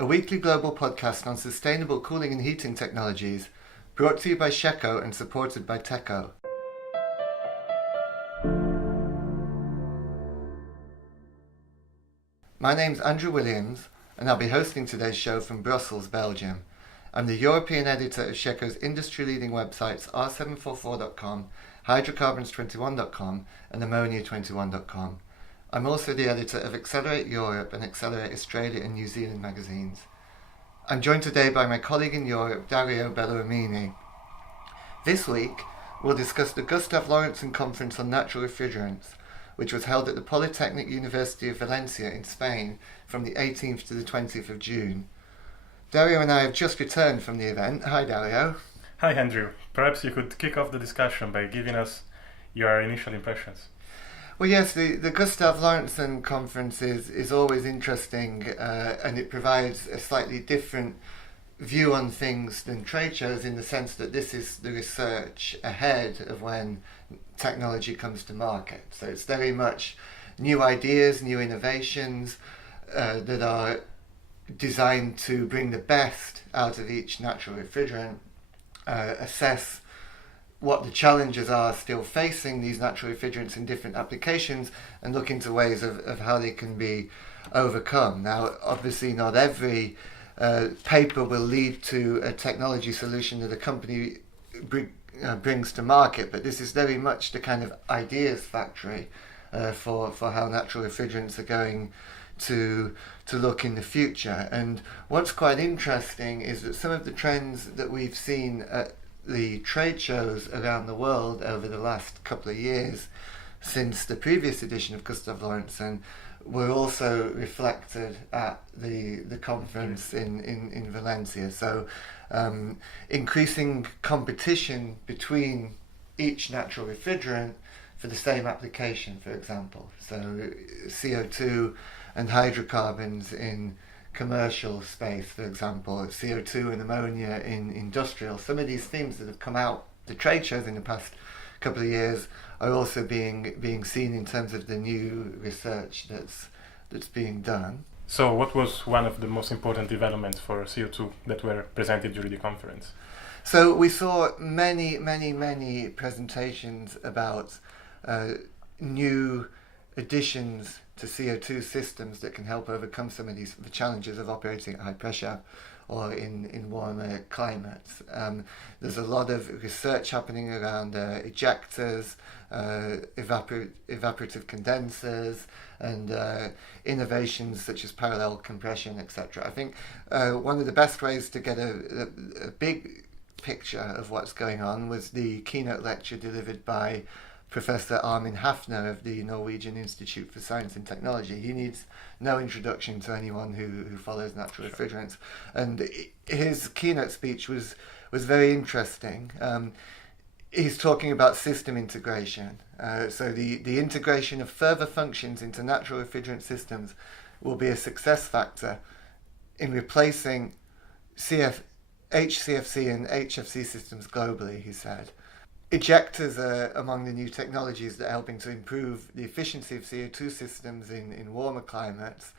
a weekly global podcast on sustainable cooling and heating technologies, brought to you by Shecco and supported by Teco. My name's Andrew Williams, and I'll be hosting today's show from Brussels, Belgium. I'm the European editor of Shecco's industry-leading websites r744.com, hydrocarbons21.com and ammonia21.com. I'm also the editor of Accelerate Europe and Accelerate Australia and New Zealand magazines. I'm joined today by my colleague in Europe, Dario Belluomini. This week, we'll discuss the Gustav Lorentzen Conference on Natural Refrigerants, which was held at the Polytechnic University of Valencia in Spain from the 18th to the 20th of June. Dario and I have just returned from the event. Hi, Dario. Hi, Andrew. Perhaps you could kick off the discussion by giving us your initial impressions. Well, yes, the Gustav Lorentzen Conference is always interesting, and it provides a slightly different view on things than trade shows, in the sense that this is the research ahead of when technology comes to market. So it's very much new ideas, new innovations that are designed to bring the best out of each natural refrigerant, assess what the challenges are still facing these natural refrigerants in different applications, and look into ways of how they can be overcome. Now, obviously not every paper will lead to a technology solution that a company brings to market, but this is very much the kind of ideas factory for how natural refrigerants are going to look in the future. And what's quite interesting is that some of the trends that we've seen at the trade shows around the world over the last couple of years since the previous edition of Gustav Lorentzen were also reflected at the conference in Valencia. So increasing competition between each natural refrigerant for the same application, for example. So CO2 and hydrocarbons in commercial space, for example, CO2 and ammonia in industrial. Some of these themes that have come out the trade shows in the past couple of years are also being seen in terms of the new research that's being done. So what was one of the most important developments for CO2 that were presented during the conference? So we saw many presentations about new additions to CO2 systems that can help overcome some of the challenges of operating at high pressure or in warmer climates. There's a lot of research happening around ejectors, evaporative condensers, and innovations such as parallel compression, etc. I think one of the best ways to get a big picture of what's going on was the keynote lecture delivered by Professor Armin Hafner of the Norwegian Institute for Science and Technology. He needs no introduction to anyone who follows natural refrigerants. And his keynote speech was very interesting. He's talking about system integration. So the integration of further functions into natural refrigerant systems will be a success factor in replacing HCFC and HFC systems globally, he said. Ejectors are among the new technologies that are helping to improve the efficiency of CO2 systems in warmer climates.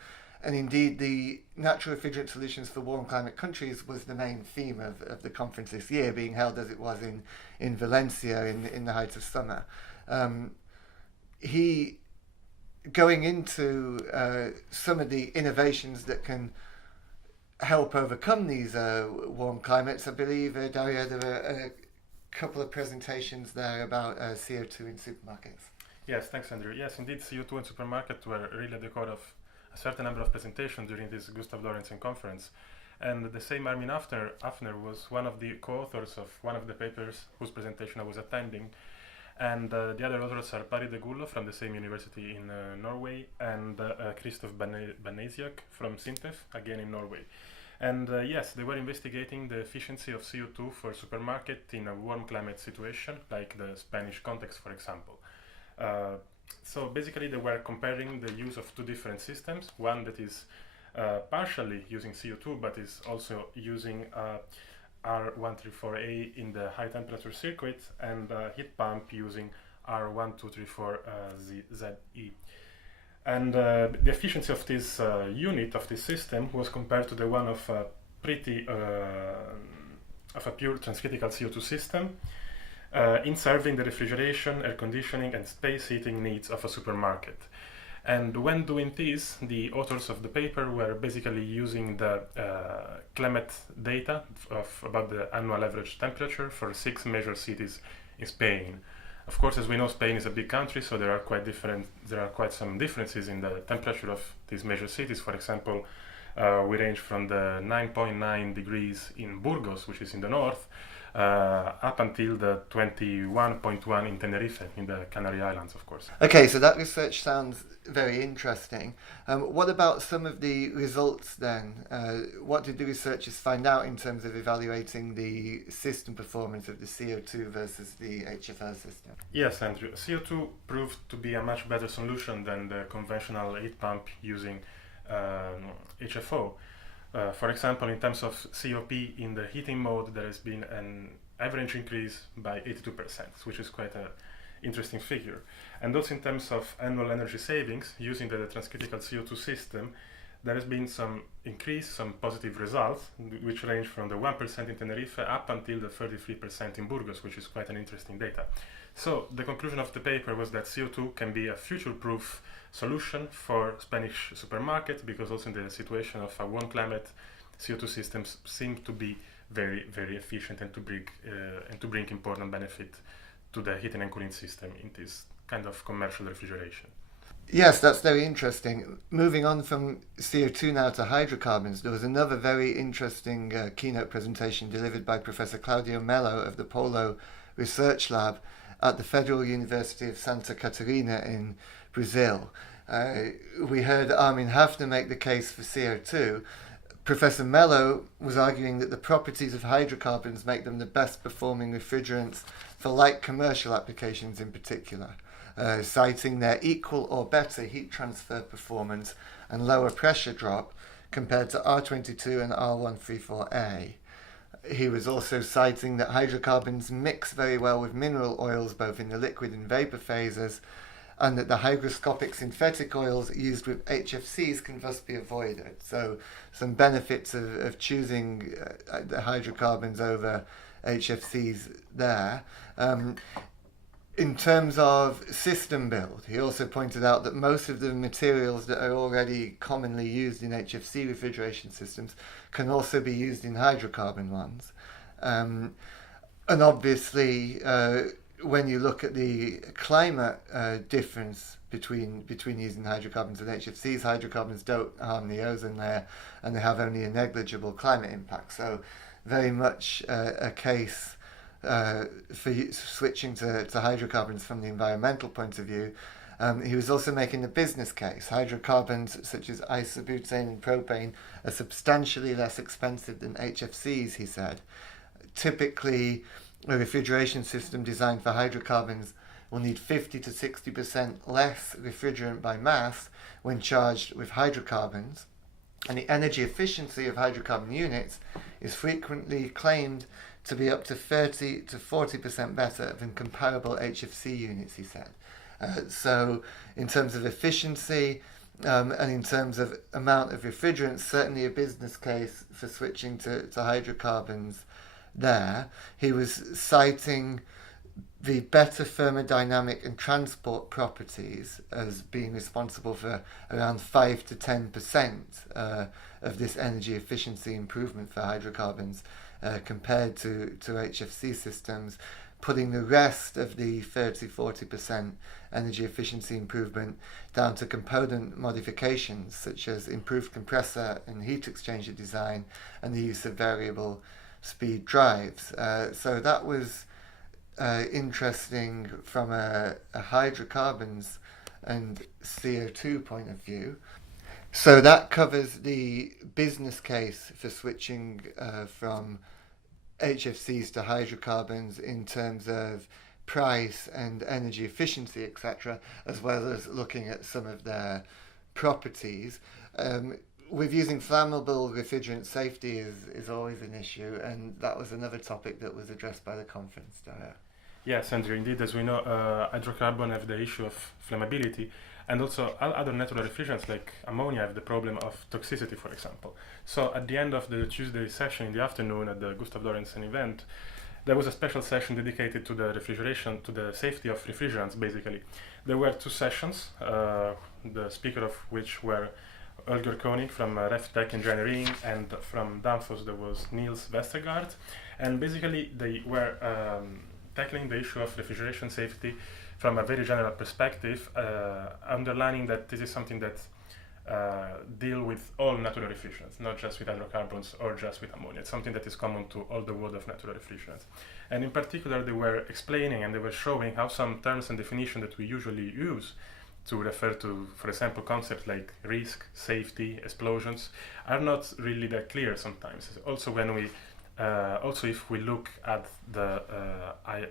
And indeed, the natural refrigerant solutions for warm climate countries was the main theme of the conference this year, being held as it was in Valencia in the height of summer. He, going into some of the innovations that can help overcome these warm climates, I believe, Dario, there were couple of presentations there about CO2 in supermarkets. Yes, thanks, Andrew. Yes, indeed, CO2 in supermarkets were really at the core of a certain number of presentations during this Gustav Lorentzen Conference. And the same Armin Hafner was one of the co-authors of one of the papers whose presentation I was attending. And the other authors are Pari de Gullo from the same university in Norway, and Christoph Banesiak from Sintef, again in Norway. And yes, they were investigating the efficiency of CO2 for supermarket in a warm climate situation, like the Spanish context, for example. So basically they were comparing the use of two different systems, one that is partially using CO2, but is also using R134A in the high temperature circuit, and heat pump using R1234ZE. And the efficiency of this unit, of this system, was compared to the one of a pure transcritical CO2 system in serving the refrigeration, air conditioning, and space heating needs of a supermarket. And when doing this, the authors of the paper were basically using the climate data about the annual average temperature for 6 major cities in Spain. Of course, as we know, Spain is a big country, so there are quite some differences in the temperature of these major cities. For example, we range from the 9.9 degrees in Burgos, which is in the north, up until the 21.1 in Tenerife, in the Canary Islands, of course. Okay, so that research sounds very interesting. What about some of the results then? What did the researchers find out in terms of evaluating the system performance of the CO2 versus the HFO system? Yes, Andrew. CO2 proved to be a much better solution than the conventional heat pump using HFO. For example, in terms of COP in the heating mode, there has been an average increase by 82%, which is quite an interesting figure. And also in terms of annual energy savings, using the transcritical CO2 system, there has been some increase, some positive results, which range from the 1% in Tenerife up until the 33% in Burgos, which is quite an interesting data. So the conclusion of the paper was that CO2 can be a future-proof solution for Spanish supermarkets, because also in the situation of a warm climate, CO2 systems seem to be very, very efficient and to bring important benefit to the heating and cooling system in this kind of commercial refrigeration. Yes, that's very interesting. Moving on from CO2 now to hydrocarbons, there was another very interesting keynote presentation delivered by Professor Claudio Mello of the Polo Research Lab at the Federal University of Santa Catarina in Brazil. We heard Armin Hafner make the case for CO2. Professor Mello was arguing that the properties of hydrocarbons make them the best performing refrigerants for light commercial applications in particular, citing their equal or better heat transfer performance and lower pressure drop compared to R22 and R134A. He was also citing that hydrocarbons mix very well with mineral oils both in the liquid and vapor phases, and that the hygroscopic synthetic oils used with HFCs can thus be avoided. So some benefits of choosing the hydrocarbons over HFCs there. In terms of system build, he also pointed out that most of the materials that are already commonly used in HFC refrigeration systems can also be used in hydrocarbon ones. And obviously, when you look at the climate difference between using hydrocarbons and HFCs, hydrocarbons don't harm the ozone layer and they have only a negligible climate impact. So very much a case for switching to hydrocarbons from the environmental point of view. He was also making the business case. Hydrocarbons such as isobutane and propane are substantially less expensive than HFCs, he said. Typically, a refrigeration system designed for hydrocarbons will need 50 to 60% less refrigerant by mass when charged with hydrocarbons, and the energy efficiency of hydrocarbon units is frequently claimed to be up to 30 to 40% better than comparable HFC units, he said. So in terms of efficiency and in terms of amount of refrigerants, certainly a business case for switching to hydrocarbons there. He was citing the better thermodynamic and transport properties as being responsible for around 5 to 10% of this energy efficiency improvement for hydrocarbons compared to HFC systems, putting the rest of the 30-40% energy efficiency improvement down to component modifications such as improved compressor and heat exchanger design and the use of variable speed drives. So that was interesting from a hydrocarbons and CO2 point of view. So that covers the business case for switching from HFCs to hydrocarbons in terms of price and energy efficiency, etc., as well as looking at some of their properties. With using flammable refrigerant, safety is always an issue, and that was another topic that was addressed by the conference, Dario. Yes, Andrew, indeed, as we know, hydrocarbon have the issue of flammability, And also other natural refrigerants like ammonia have the problem of toxicity, for example. So at the end of the Tuesday session in the afternoon at the Gustav Lorentzen event, there was a special session dedicated to the refrigeration, to the safety of refrigerants, basically. There were two sessions, the speaker of which were Holger Koenig from Ref Tech Engineering, and from Danfoss there was Niels Westergaard. And basically they were tackling the issue of refrigeration safety from a very general perspective, underlining that this is something that deal with all natural refrigerants, not just with hydrocarbons or just with ammonia. It's something that is common to all the world of natural refrigerants. And in particular, they were explaining and they were showing how some terms and definitions that we usually use to refer to, for example, concepts like risk, safety, explosions, are not really that clear sometimes. Also, when we also if we look at the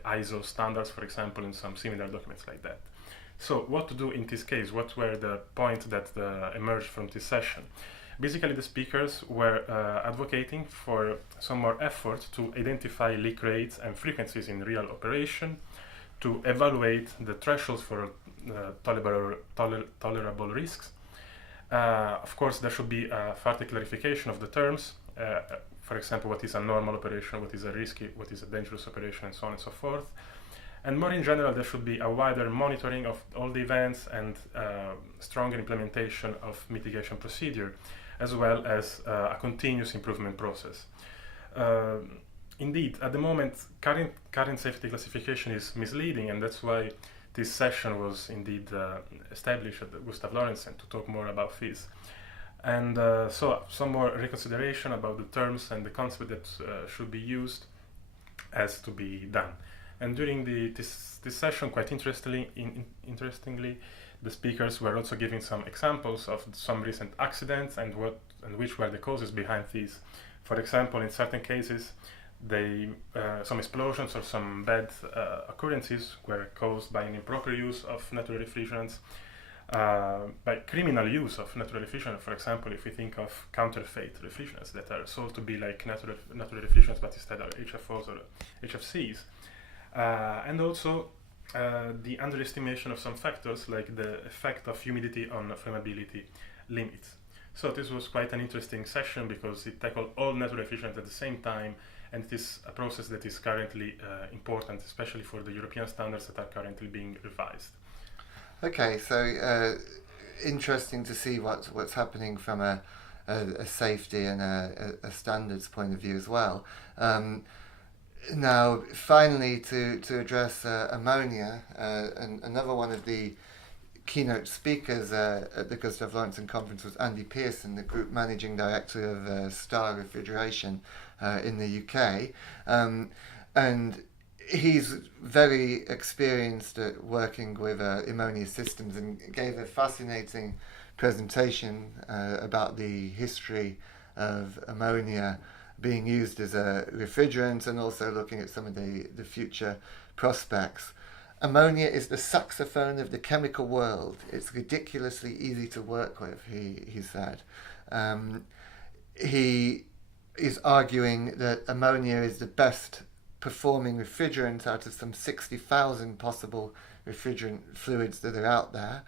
ISO standards, for example, in some similar documents like that. So what to do in this case? What were the points that emerged from this session? Basically, the speakers were advocating for some more effort to identify leak rates and frequencies in real operation, to evaluate the thresholds for tolerable risks. Of course, there should be a further clarification of the terms. For example, what is a normal operation, what is a risky, what is a dangerous operation, and so on and so forth. And more in general, there should be a wider monitoring of all the events and stronger implementation of mitigation procedure, as well as a continuous improvement process. Indeed, at the moment, current safety classification is misleading, and that's why this session was indeed established at the Gustav Lorentzen to talk more about this. And so some more reconsideration about the terms and the concept that should be used has to be done. And during this session, quite interestingly, the speakers were also giving some examples of some recent accidents and which were the causes behind these. For example, in certain cases, some explosions or some bad occurrences were caused by an improper use of natural refrigerants, by criminal use of natural refrigerants. For example, if we think of counterfeit refrigerants that are sold to be like natural refrigerants, but instead are HFOs or HFCs. And also the underestimation of some factors like the effect of humidity on flammability limits. So this was quite an interesting session because it tackled all natural refrigerants at the same time, and it is a process that is currently important, especially for the European standards that are currently being revised. Okay, so interesting to see what's happening from a safety and a standards point of view as well. Now, finally, to address ammonia, and another one of the keynote speakers at the Gustav Lorentzen Conference was Andy Pearson, the Group Managing Director of Star Refrigeration in the UK. And he's very experienced at working with ammonia systems and gave a fascinating presentation about the history of ammonia being used as a refrigerant, and also looking at some of the future prospects. Ammonia is the saxophone of the chemical world. It's ridiculously easy to work with, he said. He is arguing that ammonia is the best performing refrigerant out of some 60,000 possible refrigerant fluids that are out there,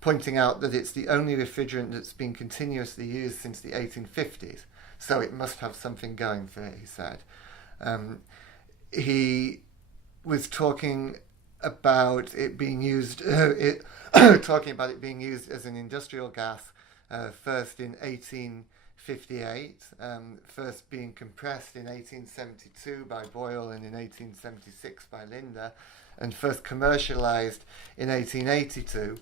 pointing out that it's the only refrigerant that's been continuously used since the 1850s. So it must have something going for it, he said. He was talking about it being used, talking about it being used as an industrial gas, first in 1858, first being compressed in 1872 by Boyle and in 1876 by Linde, and first commercialized in 1882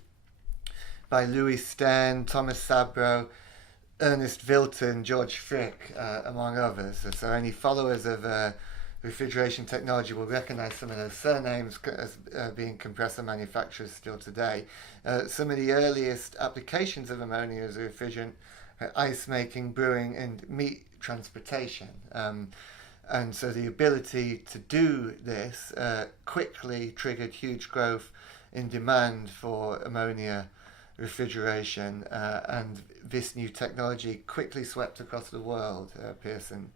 by Louis Stern, Thomas Sabro, Ernest Wilton, George Frick, among others. So any followers of refrigeration technology will recognize some of those surnames as being compressor manufacturers still today. Some of the earliest applications of ammonia as a refrigerant are ice making, brewing, and meat transportation. And so the ability to do this quickly triggered huge growth in demand for ammonia refrigeration, and this new technology quickly swept across the world, Pearson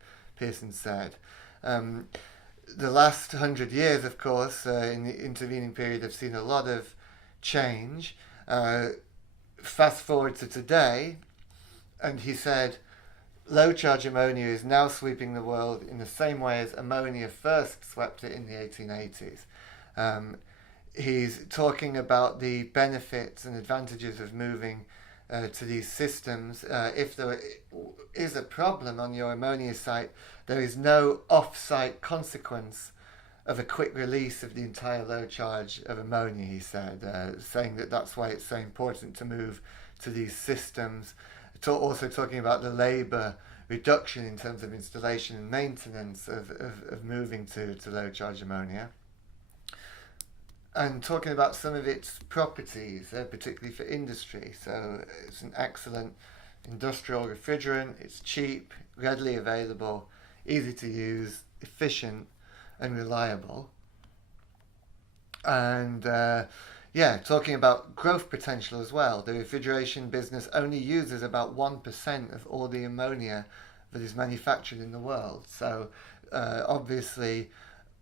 said. The last 100 years, of course, in the intervening period, have seen a lot of change, Fast forward to today, and he said, low charge ammonia is now sweeping the world in the same way as ammonia first swept it in the 1880s. He's talking about the benefits and advantages of moving to these systems. If there is a problem on your ammonia site, there is no off-site consequence of a quick release of the entire low charge of ammonia, he said, saying that that's why it's so important to move to these systems. Also talking about the labour reduction in terms of installation and maintenance of moving to low charge ammonia. And talking about some of its properties, particularly for industry. So it's an excellent industrial refrigerant, it's cheap, readily available, easy to use, efficient, and reliable. And talking about growth potential as well. The refrigeration business only uses about 1% of all the ammonia that is manufactured in the world. So obviously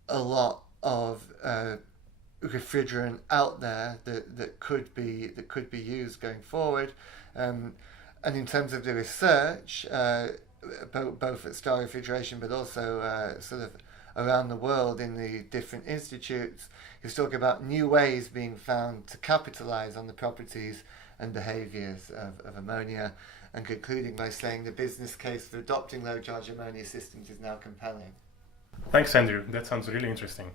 a lot of refrigerant out there that could be used going forward. And in terms of the research, both at Star Refrigeration but also sort of around the world in the different institutes, he's talking about new ways being found to capitalize on the properties and behaviors of ammonia, and concluding by saying the business case for adopting low charge ammonia systems is now compelling. Thanks, Andrew. That sounds really interesting.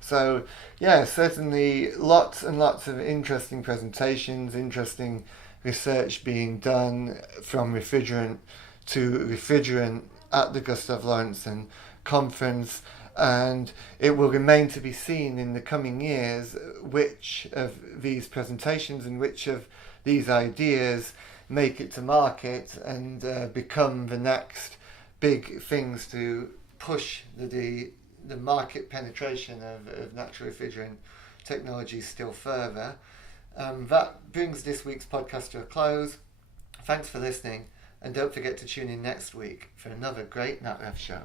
So, yeah, certainly lots and lots of interesting presentations, interesting research being done from refrigerant to refrigerant at the Gustav Lorentzen Conference, and it will remain to be seen in the coming years which of these presentations and which of these ideas make it to market and become the next big things to push the market penetration of natural refrigerant technology still further. That brings this week's podcast to a close. Thanks for listening, and don't forget to tune in next week for another great NatRef show.